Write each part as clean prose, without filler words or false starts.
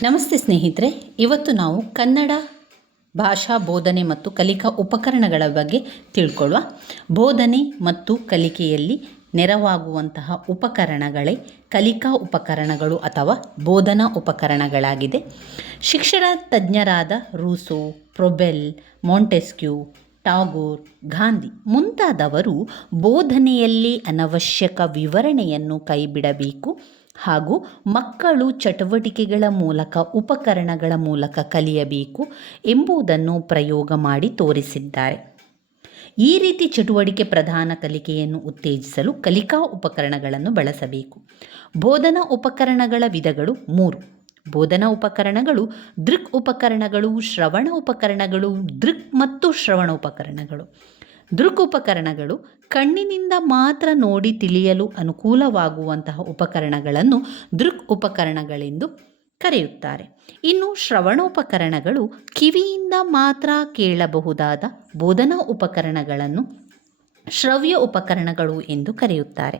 ನಮಸ್ತೆ ಸ್ನೇಹಿತರೆ, ಇವತ್ತು ನಾವು ಕನ್ನಡ ಭಾಷಾ ಬೋಧನೆ ಮತ್ತು ಕಲಿಕಾ ಉಪಕರಣಗಳ ಬಗ್ಗೆ ತಿಳ್ಕೊಳ್ಳುವ. ಬೋಧನೆ ಮತ್ತು ಕಲಿಕೆಯಲ್ಲಿ ನೆರವಾಗುವಂತಹ ಉಪಕರಣಗಳೇ ಕಲಿಕಾ ಉಪಕರಣಗಳು ಅಥವಾ ಬೋಧನಾ ಉಪಕರಣಗಳಾಗಿದೆ. ಶಿಕ್ಷಣ ತಜ್ಞರಾದ ರೂಸೋ, ಪ್ರೊಬೆಲ್, ಮಾಂಟೆಸ್ಕ್ಯೂ, ಟಾಗೋರ್, ಗಾಂಧಿ ಮುಂತಾದವರು ಬೋಧನೆಯಲ್ಲಿ ಅನವಶ್ಯಕ ವಿವರಣೆಯನ್ನು ಕೈಬಿಡಬೇಕು ಹಾಗೂ ಮಕ್ಕಳು ಚಟುವಟಿಕೆಗಳ ಮೂಲಕ ಉಪಕರಣಗಳ ಮೂಲಕ ಕಲಿಯಬೇಕು ಎಂಬುದನ್ನು ಪ್ರಯೋಗ ಮಾಡಿ ತೋರಿಸಿದ್ದಾರೆ. ಈ ರೀತಿ ಚಟುವಟಿಕೆ ಪ್ರಧಾನ ಕಲಿಕೆಯನ್ನು ಉತ್ತೇಜಿಸಲು ಕಲಿಕಾ ಉಪಕರಣಗಳನ್ನು ಬಳಸಬೇಕು. ಬೋಧನಾ ಉಪಕರಣಗಳ ವಿಧಗಳು 3. ಬೋಧನಾ ಉಪಕರಣಗಳು: ದೃಕ್ ಉಪಕರಣಗಳು, ಶ್ರವಣ ಉಪಕರಣಗಳು, ದೃಕ್ ಮತ್ತು ಶ್ರವಣ ಉಪಕರಣಗಳು. ದೃಕ್ ಉಪಕರಣಗಳು ಕಣ್ಣಿನಿಂದ ಮಾತ್ರ ನೋಡಿ ತಿಳಿಯಲು ಅನುಕೂಲವಾಗುವಂತಹ ಉಪಕರಣಗಳನ್ನು ದೃಕ್ ಉಪಕರಣಗಳೆಂದು ಕರೆಯುತ್ತಾರೆ. ಇನ್ನು ಶ್ರವಣೋಪಕರಣಗಳು ಕಿವಿಯಿಂದ ಮಾತ್ರ ಕೇಳಬಹುದಾದ ಬೋಧನಾ ಉಪಕರಣಗಳನ್ನು ಶ್ರವ್ಯ ಉಪಕರಣಗಳು ಎಂದು ಕರೆಯುತ್ತಾರೆ.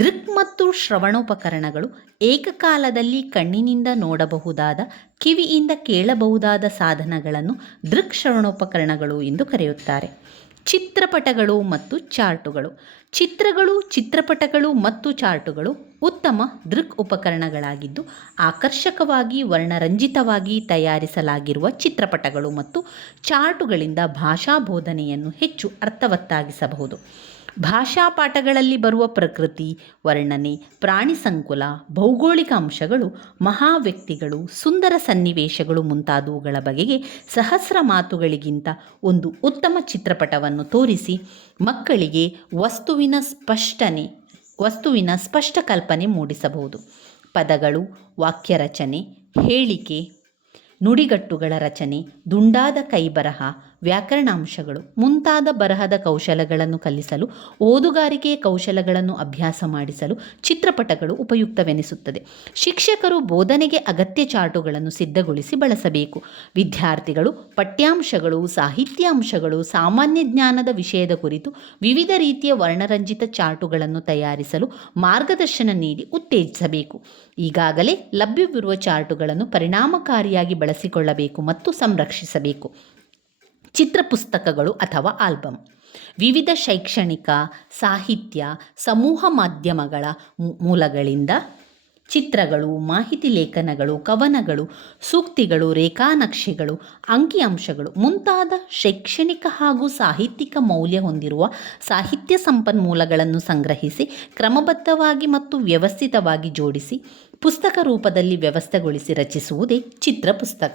ದೃಕ್ ಮತ್ತು ಶ್ರವಣೋಪಕರಣಗಳು ಏಕಕಾಲದಲ್ಲಿ ಕಣ್ಣಿನಿಂದ ನೋಡಬಹುದಾದ, ಕಿವಿಯಿಂದ ಕೇಳಬಹುದಾದ ಸಾಧನಗಳನ್ನು ದೃಕ್ ಶ್ರವಣೋಪಕರಣಗಳು ಎಂದು ಕರೆಯುತ್ತಾರೆ. ಚಿತ್ರಪಟಗಳು ಮತ್ತು ಚಾರ್ಟುಗಳು: ಚಿತ್ರಗಳು, ಚಿತ್ರಪಟಗಳು ಮತ್ತು ಚಾರ್ಟುಗಳು ಉತ್ತಮ ದೃಕ್ ಉಪಕರಣಗಳಾಗಿದ್ದು, ಆಕರ್ಷಕವಾಗಿ ವರ್ಣರಂಜಿತವಾಗಿ ತಯಾರಿಸಲಾಗಿರುವ ಚಿತ್ರಪಟಗಳು ಮತ್ತು ಚಾರ್ಟುಗಳಿಂದ ಭಾಷಾ ಬೋಧನೆಯನ್ನು ಹೆಚ್ಚು ಅರ್ಥವತ್ತಾಗಿಸಬಹುದು. ಭಾಷಾ ಪಾಠಗಳಲ್ಲಿ ಬರುವ ಪ್ರಕೃತಿ ವರ್ಣನೆ, ಪ್ರಾಣಿ ಸಂಕುಲ, ಭೌಗೋಳಿಕ ಅಂಶಗಳು, ಮಹಾವ್ಯಕ್ತಿಗಳು, ಸುಂದರ ಸನ್ನಿವೇಶಗಳು ಮುಂತಾದವುಗಳ ಬಗೆಗೆ ಸಹಸ್ರ ಮಾತುಗಳಿಗಿಂತ ಒಂದು ಉತ್ತಮ ಚಿತ್ರಪಟವನ್ನು ತೋರಿಸಿ ಮಕ್ಕಳಿಗೆ ವಸ್ತುವಿನ ಸ್ಪಷ್ಟ ಕಲ್ಪನೆ ಮೂಡಿಸಬಹುದು. ಪದಗಳು, ವಾಕ್ಯರಚನೆ, ಹೇಳಿಕೆ, ನುಡಿಗಟ್ಟುಗಳ ರಚನೆ, ದುಂಡಾದ ಕೈಬರಹ, ವ್ಯಾಕರಣಾಂಶಗಳು ಮುಂತಾದ ಬರಹದ ಕೌಶಲಗಳನ್ನು ಕಲಿಸಲು, ಓದುಗಾರಿಕೆಯ ಕೌಶಲಗಳನ್ನು ಅಭ್ಯಾಸ ಮಾಡಿಸಲು ಚಿತ್ರಪಟಗಳು ಉಪಯುಕ್ತವೆನಿಸುತ್ತದೆ. ಶಿಕ್ಷಕರು ಬೋಧನೆಗೆ ಅಗತ್ಯ ಚಾರ್ಟುಗಳನ್ನು ಸಿದ್ಧಗೊಳಿಸಿ ಬಳಸಬೇಕು. ವಿದ್ಯಾರ್ಥಿಗಳು ಪಠ್ಯಾಂಶಗಳು, ಸಾಹಿತ್ಯಾಂಶಗಳು, ಸಾಮಾನ್ಯ ಜ್ಞಾನದ ವಿಷಯದ ಕುರಿತು ವಿವಿಧ ರೀತಿಯ ವರ್ಣರಂಜಿತ ಚಾರ್ಟುಗಳನ್ನು ತಯಾರಿಸಲು ಮಾರ್ಗದರ್ಶನ ನೀಡಿ ಉತ್ತೇಜಿಸಬೇಕು. ಈಗಾಗಲೇ ಲಭ್ಯವಿರುವ ಚಾರ್ಟುಗಳನ್ನು ಪರಿಣಾಮಕಾರಿಯಾಗಿ ಬಳಸಿಕೊಳ್ಳಬೇಕು ಮತ್ತು ಸಂರಕ್ಷಿಸಬೇಕು. ಚಿತ್ರಪುಸ್ತಕಗಳು ಅಥವಾ ಆಲ್ಬಮ್: ವಿವಿಧ ಶೈಕ್ಷಣಿಕ, ಸಾಹಿತ್ಯ, ಸಮೂಹ ಮಾಧ್ಯಮಗಳ ಮೂಲಗಳಿಂದ ಚಿತ್ರಗಳು, ಮಾಹಿತಿ ಲೇಖನಗಳು, ಕವನಗಳು, ಸೂಕ್ತಿಗಳು, ರೇಖಾನಕ್ಷೆಗಳು, ಅಂಕಿಅಂಶಗಳು ಮುಂತಾದ ಶೈಕ್ಷಣಿಕ ಹಾಗೂ ಸಾಹಿತ್ಯಿಕ ಮೌಲ್ಯ ಹೊಂದಿರುವ ಸಾಹಿತ್ಯ ಸಂಪನ್ಮೂಲಗಳನ್ನು ಸಂಗ್ರಹಿಸಿ ಕ್ರಮಬದ್ಧವಾಗಿ ಮತ್ತು ವ್ಯವಸ್ಥಿತವಾಗಿ ಜೋಡಿಸಿ ಪುಸ್ತಕ ರೂಪದಲ್ಲಿ ವ್ಯವಸ್ಥೆಗೊಳಿಸಿ ರಚಿಸುವುದೇ ಚಿತ್ರಪುಸ್ತಕ.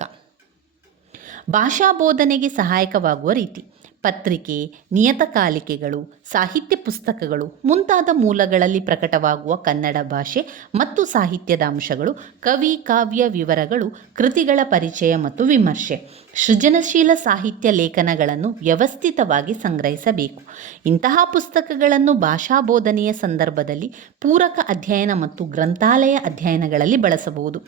ಭಾಷಾ ಬೋಧನೆಗೆ ಸಹಾಯಕವಾಗುವ ರೀತಿ: ಪತ್ರಿಕೆ, ನಿಯತಕಾಲಿಕೆಗಳು, ಸಾಹಿತ್ಯ ಪುಸ್ತಕಗಳು ಮುಂತಾದ ಮೂಲಗಳಲ್ಲಿ ಪ್ರಕಟವಾಗುವ ಕನ್ನಡ ಭಾಷೆ ಮತ್ತು ಸಾಹಿತ್ಯದ ಅಂಶಗಳು, ಕವಿ ಕಾವ್ಯ ವಿವರಗಳು, ಕೃತಿಗಳ ಪರಿಚಯ ಮತ್ತು ವಿಮರ್ಶೆ, ಸೃಜನಶೀಲ ಸಾಹಿತ್ಯ ಲೇಖನಗಳನ್ನು ವ್ಯವಸ್ಥಿತವಾಗಿ ಸಂಗ್ರಹಿಸಬೇಕು. ಇಂತಹ ಪುಸ್ತಕಗಳನ್ನು ಭಾಷಾ ಬೋಧನೆಯ ಸಂದರ್ಭದಲ್ಲಿ ಪೂರಕ ಅಧ್ಯಯನ ಮತ್ತು ಗ್ರಂಥಾಲಯ ಅಧ್ಯಯನಗಳಲ್ಲಿ ಬಳಸಬಹುದು.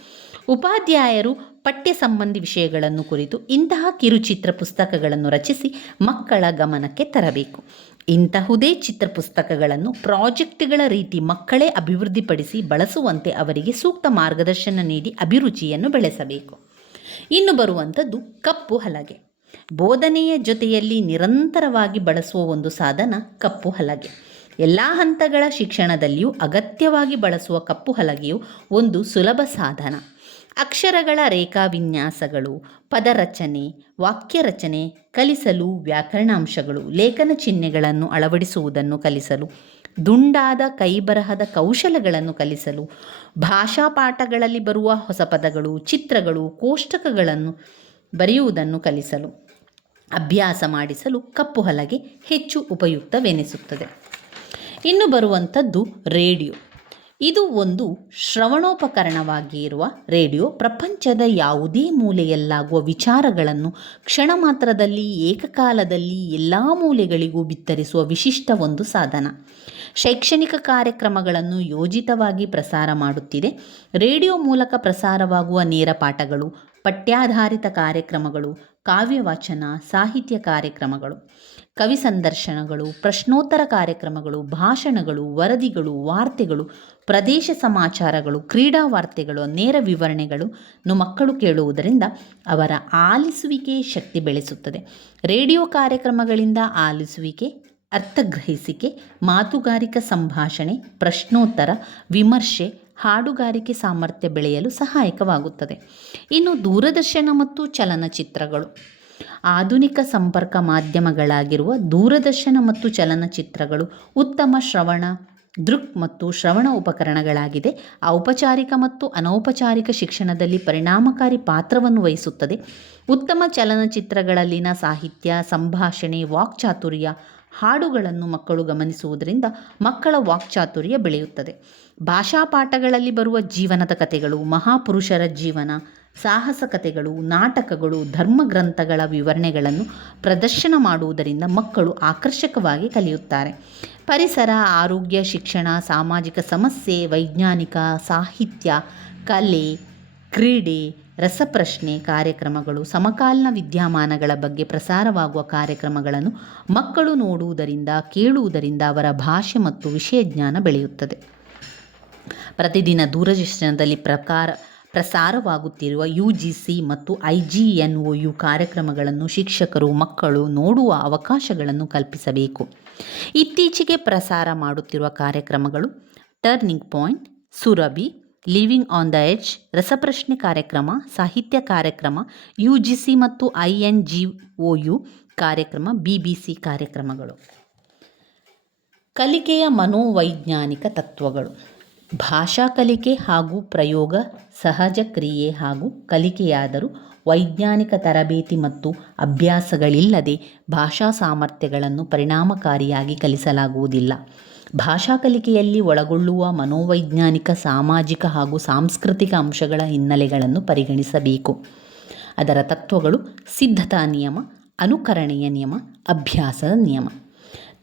ಉಪಾಧ್ಯಾಯರು ಪಠ್ಯ ಸಂಬಂಧಿ ವಿಷಯಗಳನ್ನು ಕುರಿತು ಇಂತಹ ಕಿರುಚಿತ್ರ ಪುಸ್ತಕಗಳನ್ನು ರಚಿಸಿ ಮಕ್ಕಳ ಗಮನಕ್ಕೆ ತರಬೇಕು. ಇಂತಹುದೇ ಚಿತ್ರಪುಸ್ತಕಗಳನ್ನು ಪ್ರಾಜೆಕ್ಟ್ಗಳ ರೀತಿ ಮಕ್ಕಳೇ ಅಭಿವೃದ್ಧಿಪಡಿಸಿ ಬಳಸುವಂತೆ ಅವರಿಗೆ ಸೂಕ್ತ ಮಾರ್ಗದರ್ಶನ ನೀಡಿ ಅಭಿರುಚಿಯನ್ನು ಬೆಳೆಸಬೇಕು. ಇನ್ನು ಬರುವಂಥದ್ದು ಕಪ್ಪು ಹಲಗೆ. ಬೋಧನೆಯ ಜೊತೆಯಲ್ಲಿ ನಿರಂತರವಾಗಿ ಬಳಸುವ ಒಂದು ಸಾಧನ ಕಪ್ಪು ಹಲಗೆ. ಎಲ್ಲ ಹಂತಗಳ ಶಿಕ್ಷಣದಲ್ಲಿಯೂ ಅಗತ್ಯವಾಗಿ ಬಳಸುವ ಕಪ್ಪು ಹಲಗೆಯು ಒಂದು ಸುಲಭ ಸಾಧನ. ಅಕ್ಷರಗಳ ರೇಖಾವಿನ್ಯಾಸಗಳು, ಪದರಚನೆ, ವಾಕ್ಯರಚನೆ ಕಲಿಸಲು, ವ್ಯಾಕರಣಾಂಶಗಳು, ಲೇಖನ ಚಿಹ್ನೆಗಳನ್ನು ಅಳವಡಿಸುವುದನ್ನು ಕಲಿಸಲು, ದುಂಡಾದ ಕೈಬರಹದ ಕೌಶಲಗಳನ್ನು ಕಲಿಸಲು, ಭಾಷಾ ಪಾಠಗಳಲ್ಲಿ ಬರುವ ಹೊಸ ಪದಗಳು, ಚಿತ್ರಗಳು, ಕೋಷ್ಟಕಗಳನ್ನು ಬರೆಯುವುದನ್ನು ಕಲಿಸಲು, ಅಭ್ಯಾಸ ಮಾಡಿಸಲು ಕಪ್ಪು ಹಲಗೆ ಹೆಚ್ಚು ಉಪಯುಕ್ತವೆನಿಸುತ್ತದೆ. ಇನ್ನು ಬರುವಂಥದ್ದು ರೇಡಿಯೋ. ಇದು ಒಂದು ಶ್ರವಣೋಪಕರಣವಾಗಿ ಇರುವ ರೇಡಿಯೋ ಪ್ರಪಂಚದ ಯಾವುದೇ ಮೂಲೆಯಲ್ಲಾಗುವ ವಿಚಾರಗಳನ್ನು ಕ್ಷಣ ಮಾತ್ರದಲ್ಲಿ ಏಕಕಾಲದಲ್ಲಿ ಎಲ್ಲ ಮೂಲೆಗಳಿಗೂ ಬಿತ್ತರಿಸುವ ವಿಶಿಷ್ಟ ಒಂದು ಸಾಧನ. ಶೈಕ್ಷಣಿಕ ಕಾರ್ಯಕ್ರಮಗಳನ್ನು ಯೋಜಿತವಾಗಿ ಪ್ರಸಾರ ಮಾಡುತ್ತಿದೆ. ರೇಡಿಯೋ ಮೂಲಕ ಪ್ರಸಾರವಾಗುವ ನೇರ ಪಾಠಗಳು, ಪಠ್ಯಾಧಾರಿತ ಕಾರ್ಯಕ್ರಮಗಳು, ಕಾವ್ಯವಾಚನ, ಸಾಹಿತ್ಯ ಕಾರ್ಯಕ್ರಮಗಳು, ಕವಿ ಸಂದರ್ಶನಗಳು, ಪ್ರಶ್ನೋತ್ತರ ಕಾರ್ಯಕ್ರಮಗಳು, ಭಾಷಣಗಳು, ವರದಿಗಳು, ವಾರ್ತೆಗಳು, ಪ್ರದೇಶ ಸಮಾಚಾರಗಳು, ಕ್ರೀಡಾ ವಾರ್ತೆಗಳು, ನೇರ ವಿವರಣೆಗಳನ್ನು ಮಕ್ಕಳು ಕೇಳುವುದರಿಂದ ಅವರ ಆಲಿಸುವಿಕೆ ಶಕ್ತಿ ಬೆಳೆಸುತ್ತದೆ. ರೇಡಿಯೋ ಕಾರ್ಯಕ್ರಮಗಳಿಂದ ಆಲಿಸುವಿಕೆ, ಅರ್ಥಗ್ರಹಿಸಿಕೆ, ಮಾತುಗಾರಿಕಾ ಸಂಭಾಷಣೆ, ಪ್ರಶ್ನೋತ್ತರ, ವಿಮರ್ಶೆ, ಹಾಡುಗಾರಿಕೆ ಸಾಮರ್ಥ್ಯ ಬೆಳೆಯಲು ಸಹಾಯಕವಾಗುತ್ತದೆ. ಇನ್ನು ದೂರದರ್ಶನ ಮತ್ತು ಚಲನಚಿತ್ರಗಳು. ಆಧುನಿಕ ಸಂಪರ್ಕ ಮಾಧ್ಯಮಗಳಾಗಿರುವ ದೂರದರ್ಶನ ಮತ್ತು ಚಲನಚಿತ್ರಗಳು ಉತ್ತಮ ಶ್ರವಣ, ದೃಕ್ ಮತ್ತು ಶ್ರವಣ ಉಪಕರಣಗಳಾಗಿದೆ. ಔಪಚಾರಿಕ ಮತ್ತು ಅನೌಪಚಾರಿಕ ಶಿಕ್ಷಣದಲ್ಲಿ ಪರಿಣಾಮಕಾರಿ ಪಾತ್ರವನ್ನು ವಹಿಸುತ್ತದೆ. ಉತ್ತಮ ಚಲನಚಿತ್ರಗಳಲ್ಲಿನ ಸಾಹಿತ್ಯ, ಸಂಭಾಷಣೆ, ವಾಕ್ಚಾತುರ್ಯ, ಹಾಡುಗಳನ್ನು ಮಕ್ಕಳು ಗಮನಿಸುವುದರಿಂದ ಮಕ್ಕಳ ವಾಕ್ಚಾತುರ್ಯ ಬೆಳೆಯುತ್ತದೆ. ಭಾಷಾ ಪಾಠಗಳಲ್ಲಿ ಬರುವ ಜೀವನದ ಕಥೆಗಳು, ಮಹಾಪುರುಷರ ಜೀವನ, ಸಾಹಸ ಕಥೆಗಳು, ನಾಟಕಗಳು, ಧರ್ಮಗ್ರಂಥಗಳ ವಿವರಣೆಗಳನ್ನು ಪ್ರದರ್ಶನ ಮಾಡುವುದರಿಂದ ಮಕ್ಕಳು ಆಕರ್ಷಕವಾಗಿ ಕಲಿಯುತ್ತಾರೆ. ಪರಿಸರ, ಆರೋಗ್ಯ, ಶಿಕ್ಷಣ, ಸಾಮಾಜಿಕ ಸಮಸ್ಯೆ, ವೈಜ್ಞಾನಿಕ, ಸಾಹಿತ್ಯ, ಕಲೆ, ಕ್ರೀಡೆ, ರಸಪ್ರಶ್ನೆ ಕಾರ್ಯಕ್ರಮಗಳು, ಸಮಕಾಲೀನ ವಿದ್ಯಮಾನಗಳ ಬಗ್ಗೆ ಪ್ರಸಾರವಾಗುವ ಕಾರ್ಯಕ್ರಮಗಳನ್ನು ಮಕ್ಕಳು ನೋಡುವುದರಿಂದ, ಕೇಳುವುದರಿಂದ ಅವರ ಭಾಷೆ ಮತ್ತು ವಿಷಯ ಜ್ಞಾನ ಬೆಳೆಯುತ್ತದೆ. ಪ್ರತಿದಿನ ದೂರದರ್ಶನದಲ್ಲಿ ಪ್ರಸಾರವಾಗುತ್ತಿರುವ UGC ಮತ್ತು IGNOU ಕಾರ್ಯಕ್ರಮಗಳನ್ನು ಶಿಕ್ಷಕರು, ಮಕ್ಕಳು ನೋಡುವ ಅವಕಾಶಗಳನ್ನು ಕಲ್ಪಿಸಬೇಕು. ಇತ್ತೀಚೆಗೆ ಪ್ರಸಾರ ಮಾಡುತ್ತಿರುವ ಕಾರ್ಯಕ್ರಮಗಳು turning point, Surabhi, living on the edge, ರಸಪ್ರಶ್ನೆ ಕಾರ್ಯಕ್ರಮ, ಸಾಹಿತ್ಯ ಕಾರ್ಯಕ್ರಮ, UGC ಮತ್ತು INGOU ಕಾರ್ಯಕ್ರಮ, BBC ಕಾರ್ಯಕ್ರಮಗಳು. ಕಲಿಕೆಯ ಮನೋವೈಜ್ಞಾನಿಕ ತತ್ವಗಳು. ಭಾಷಾ ಕಲಿಕೆ ಹಾಗೂ ಪ್ರಯೋಗ ಸಹಜ ಕ್ರಿಯೆ ಹಾಗೂ ಕಲಿಕೆಯಾದರೂ ವೈಜ್ಞಾನಿಕ ತರಬೇತಿ ಮತ್ತು ಅಭ್ಯಾಸಗಳಿಲ್ಲದೆ ಭಾಷಾ ಸಾಮರ್ಥ್ಯಗಳನ್ನು ಪರಿಣಾಮಕಾರಿಯಾಗಿ ಕಲಿಸಲಾಗುವುದಿಲ್ಲ. ಭಾಷಾ ಕಲಿಕೆಯಲ್ಲಿ ಒಳಗೊಳ್ಳುವ ಮನೋವೈಜ್ಞಾನಿಕ, ಸಾಮಾಜಿಕ ಹಾಗೂ ಸಾಂಸ್ಕೃತಿಕ ಅಂಶಗಳ ಹಿನ್ನೆಲೆಗಳನ್ನು ಪರಿಗಣಿಸಬೇಕು. ಅದರ ತತ್ವಗಳು: ಸಿದ್ಧತಾ ನಿಯಮ, ಅನುಕರಣೆಯ ನಿಯಮ, ಅಭ್ಯಾಸದ ನಿಯಮ.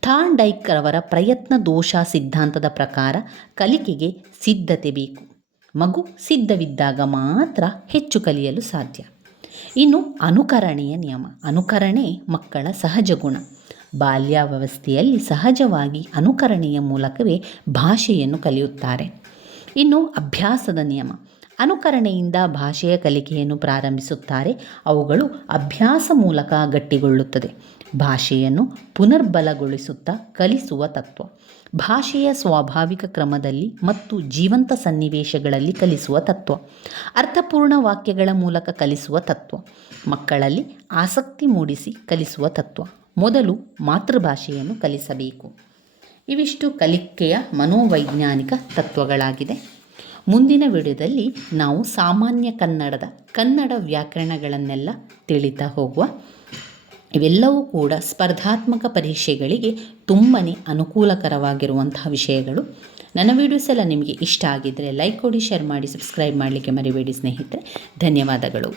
ಥಾರ್ನ್ಡೈಕ್ ರವರ ಪ್ರಯತ್ನ ದೋಷ ಸಿದ್ಧಾಂತದ ಪ್ರಕಾರ ಕಲಿಕೆಗೆ ಸಿದ್ಧತೆ ಬೇಕು. ಮಗು ಸಿದ್ಧವಿದ್ದಾಗ ಮಾತ್ರ ಹೆಚ್ಚು ಕಲಿಯಲು ಸಾಧ್ಯ. ಇನ್ನು ಅನುಕರಣೆಯ ನಿಯಮ. ಅನುಕರಣೆ ಮಕ್ಕಳ ಸಹಜ ಗುಣ. ಬಾಲ್ಯಾವಸ್ಥೆಯಲ್ಲಿ ಸಹಜವಾಗಿ ಅನುಕರಣೆಯ ಮೂಲಕವೇ ಭಾಷೆಯನ್ನು ಕಲಿಯುತ್ತಾರೆ. ಇನ್ನು ಅಭ್ಯಾಸದ ನಿಯಮ. ಅನುಕರಣೆಯಿಂದ ಭಾಷೆಯ ಕಲಿಕೆಯನ್ನು ಪ್ರಾರಂಭಿಸುತ್ತಾರೆ. ಅವುಗಳು ಅಭ್ಯಾಸ ಮೂಲಕ ಗಟ್ಟಿಗೊಳ್ಳುತ್ತದೆ. ಭಾಷೆಯನ್ನು ಪುನರ್ಬಲಗೊಳಿಸುತ್ತಾ ಕಲಿಸುವ ತತ್ವ. ಭಾಷೆಯ ಸ್ವಾಭಾವಿಕ ಕ್ರಮದಲ್ಲಿ ಮತ್ತು ಜೀವಂತ ಸನ್ನಿವೇಶಗಳಲ್ಲಿ ಕಲಿಸುವ ತತ್ವ. ಅರ್ಥಪೂರ್ಣ ವಾಕ್ಯಗಳ ಮೂಲಕ ಕಲಿಸುವ ತತ್ವ. ಮಕ್ಕಳಲ್ಲಿ ಆಸಕ್ತಿ ಮೂಡಿಸಿ ಕಲಿಸುವ ತತ್ವ. ಮೊದಲು ಮಾತೃಭಾಷೆಯನ್ನು ಕಲಿಸಬೇಕು. ಇವಿಷ್ಟು ಕಲಿಕೆಯ ಮನೋವೈಜ್ಞಾನಿಕ ತತ್ವಗಳಾಗಿದೆ. ಮುಂದಿನ ವಿಡಿಯೋದಲ್ಲಿ ನಾವು ಸಾಮಾನ್ಯ ಕನ್ನಡ ವ್ಯಾಕರಣಗಳನ್ನೆಲ್ಲ ತಿಳಿತಾ ಹೋಗುವ. ಇವೆಲ್ಲವೂ ಕೂಡ ಸ್ಪರ್ಧಾತ್ಮಕ ಪರೀಕ್ಷೆಗಳಿಗೆ ತುಂಬಾ ಅನುಕೂಲಕರವಾಗಿರುವಂತಹ ವಿಷಯಗಳು. ನನ್ನ ವಿಡಿಯೋಸ್ ಎಲ್ಲ ನಿಮಗೆ ಇಷ್ಟ ಆಗಿದ್ದರೆ ಲೈಕ್ ಕೊಡಿ, ಶೇರ್ ಮಾಡಿ, ಸಬ್ಸ್ಕ್ರೈಬ್ ಮಾಡಲಿಕ್ಕೆ ಮರಿಬೇಡಿ ಸ್ನೇಹಿತರೆ. ಧನ್ಯವಾದಗಳು.